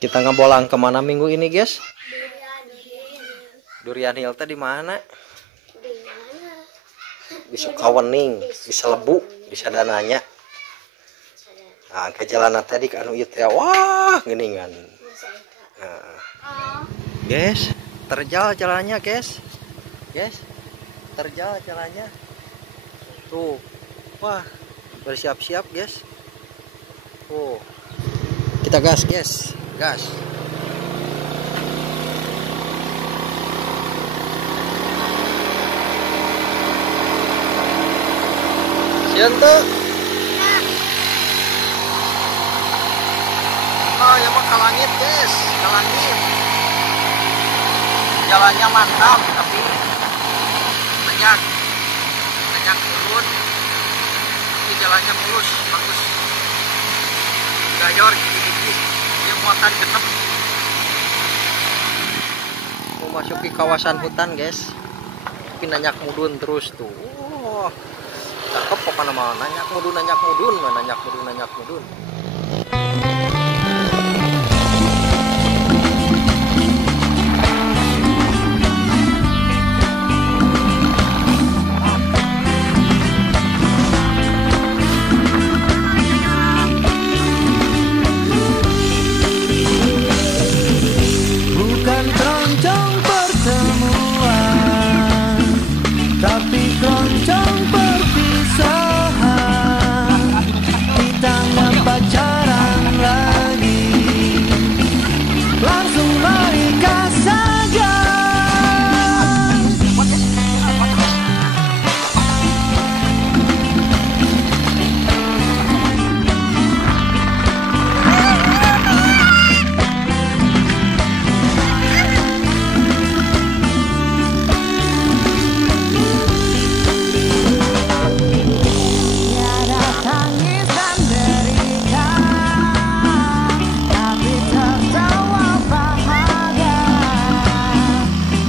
Kita ngebolang kemana minggu ini, guys? Durian Hill teh di mana? Bisa Kawening, bisa Lebu, bisa Dananya. Nah, ke jalanan tadi ke anu ieu teh wah geuningan. Nah. Guys, terjal jalannya, guys. Guys, terjal jalannya. Tuh. Wah, bersiap-siap, guys. Oh. Kita gas, guys. Gas. Sian tuh. Oh, ya mah ke langit, guys. Ke langit. Jalannya mantap, tapi banyak turun. Tapi jalannya mulus, bagus. Gayor gigi-gigi. Dia muatan genep. Mau masuk ke kawasan hutan, guys. Tapi nanyak mudun terus tuh. Oh, cakep pokoknya mah nanyak mudun. Bukan keroncong pertemuan, tapi keroncong perpisahan. Kita nggak pacaran lagi, langsung menikah saja. Tiada tangis dan derita, tapi tertawa bahagia.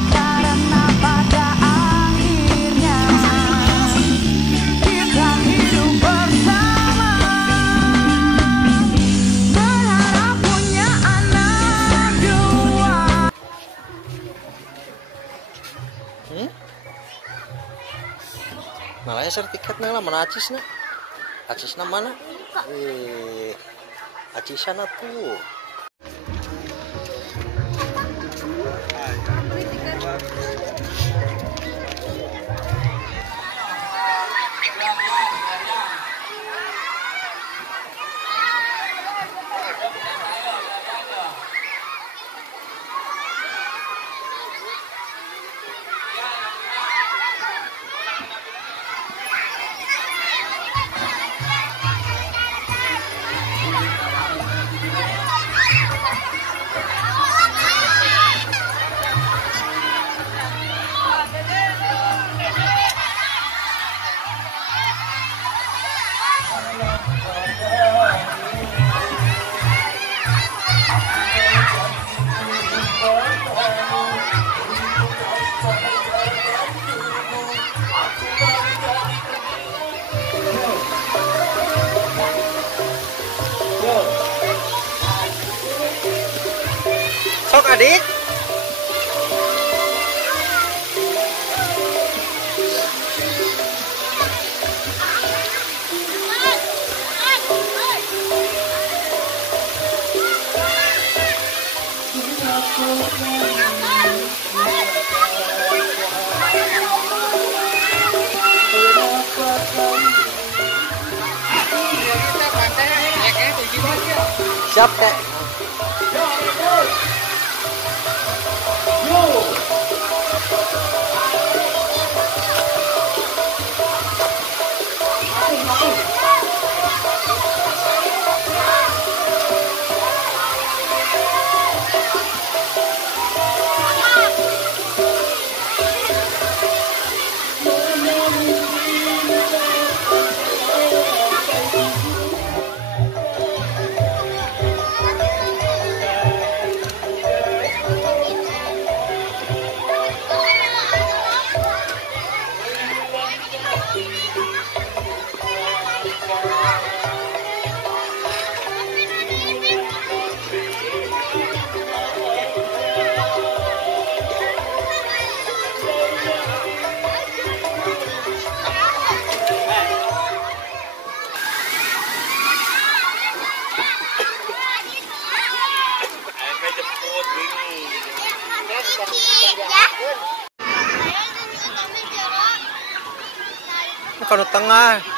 Karena pada akhirnya kita hidup bersama. Berharap punya anak dua. Malah ya sertifikatnya lah, mana acisnya? Acisnya mana? Acisana tuh. Sok adik. Siap, Kak. ke tengah.